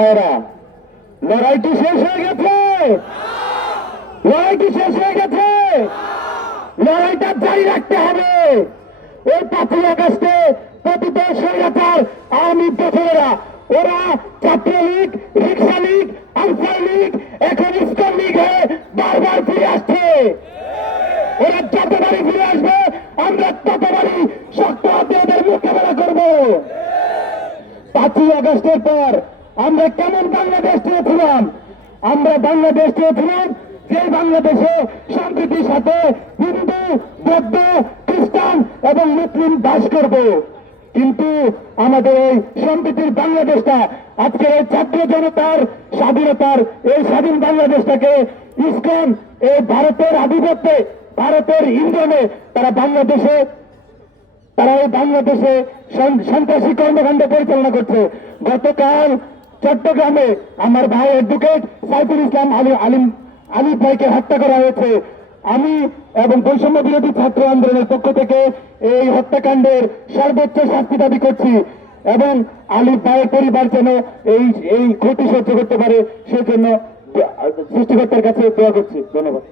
ভাইয়েরা, লড়াইটি শেষ হয়ে গেছে। লড়াইটি শেষ হয়ে গেছে। লড়াইটা জারি রাখতে হবে। ওই পাঁচই আগস্টে পতিত স্বৈরাচার আওয়ামী বছরেরা ওরা Chhatra League rickshaw League Ansar League এখন ইস্কন লীগ হয়ে বারবার ফিরে আসছে। ওরা যতবারই ফিরে আসবে আমরা ততবারই শক্ত হাতে ওদের মোকাবেলা করব। পাঁচই আগস্টের পর আমরা কেমন বাংলাদেশ চেয়েছিলাম আমরা বাংলাদেশ চেয়েছিলাম যে বাংলাদেশে সম্প্রীতির সাথে হিন্দু, বৌদ্ধ, খ্রিস্টান এবং মুসলিম বাস করব। কিন্তু আমাদের এই সম্প্রীতির বাংলাদেশটা আজকে এই ছাত্র জনতার স্বাধীনতার এই স্বাধীন বাংলাদেশটাকে ইস্কন, এই ভারতের আধিপত্যে, ভারতের ইন্ধনে তারা বাংলাদেশে, তারা এই বাংলাদেশে সন- সন্ত্রাসী কর্মকাণ্ড পরিচালনা করছে। গতকাল চট্টগ্রামে আমার ভাই অ্যাডভোকেট সাইফুল ইসলাম আলী আলিম আলিফ ভাইকে হত্যা করা হয়েছে। আমি এবং বৈষম্য বিরোধী ছাত্র আন্দোলনের পক্ষ থেকে এই হত্যাকাণ্ডের সর্বোচ্চ শাস্তি দাবি করছি এবং আলিফ ভাইয়ের পরিবার যেন এই এই ক্ষতি সহ্য করতে পারে, সেজন্য সৃষ্টিকর্তার কাছে দোয়া করছি। ধন্যবাদ।